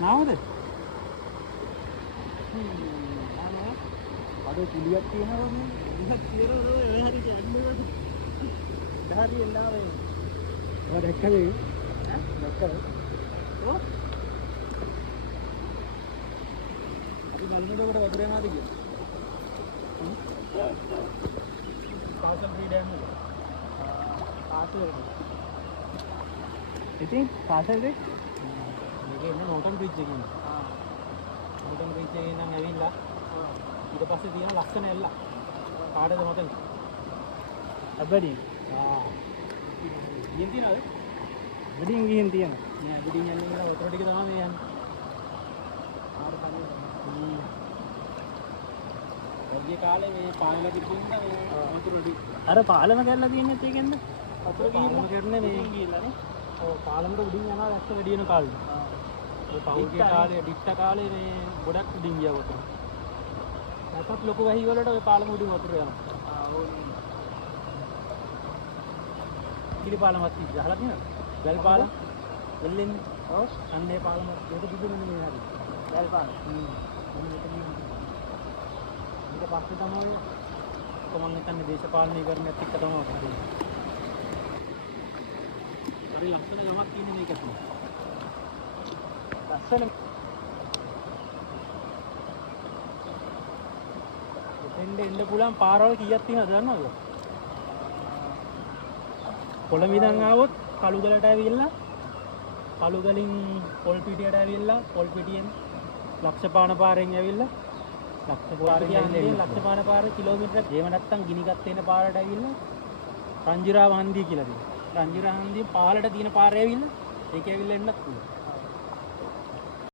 නාවද? අඩෝ කුලියක් තියෙනවා නේ. ඉහත් තියෙනවා ඔය හරි යන්නේ. හරි එන්නාවේ. ඔය දැක්කද? දැක්කද? ඔව්. අපි බලමුද උඩ වතුර යනවාද කියලා. පාසල් ෆ්‍රී ඩෑම් එක. පාසල්. ඉතින් පාසල්ද? මේකේ ඉන්න නෝටන් බ්‍රිජ් එකේ ඉන්න. නෝටන් බ්‍රිජ් එකේ නම් ඇවිල්ලා ඊට පස්සේ තියෙන ලස්සන එල්ල. කාටද මතකද? අබ්බඩි. ගිහින් තියනවද? ගිහින් තියෙනවා. නෑ ගිහින් යන්නේ නේද උතර ටික තමයි මේ යන්නේ. ආර කන්නේ. ඒ කාලේ මේ පාලම කිව්වින්ද මේ වතුර ටික. අර පාලම කරලා තියෙන්නත් ඒකෙන්ද? වතුර ගිහින් කරන්නේ මේ ගිහිල්ලා නේ. ඔව් පාලමට උඩින් යනවා ඇත්ත වැඩි වෙන කාලේ. ඒ පහුගිය කාලේ ඩිට්ට කාලේ මේ ගොඩක් උඩින් ගියා වතුර. නැත්නම් ලොකු වැහි වලට ඔය පාලම උඩින් වතුර යනවා. ඕනේ. කිලි පාලමක් තිබ්බ අහලා තියෙනවද? වැල් පාලම. වෙල්ලෙන්නේ. ඔව්. අන්නේ පාලම ඒක තිබුණේ මේ හරි. වැල් පාලම. ඊට පස්සේ තමයි කොමන් හිතන්නේ දේශපාලනය කරන්නත් එක්ක තමයි කරන්නේ. හරි ලස්සන ගමක් තියෙන මේක තමයි. ලස්සන. එන්න පුළුවන් පාරවල් කීයක් තියෙනවද දන්නවද? කොළඹ ඉඳන් ආවොත් කළුගලට ඇවිල්ලා කළුගලින් පොල්පිටියට ඇවිල්ලා පොල්පිටියෙන් ලක්ෂපාන පාරෙන් ඇවිල්ලා ලක්ෂපාන පාර කිලෝමීටරයක් එහෙම නැත්නම් ගිනිගත් වෙන පාරට ඇවිල්ලා රංජිරාව හන්දිය කියලා තියෙනවා. රංජිරාව හන්දිය පාලට තියෙන පාරේ ඇවිල්ලා ඒක ඇවිල්ලා එන්නත් පුළුවන්.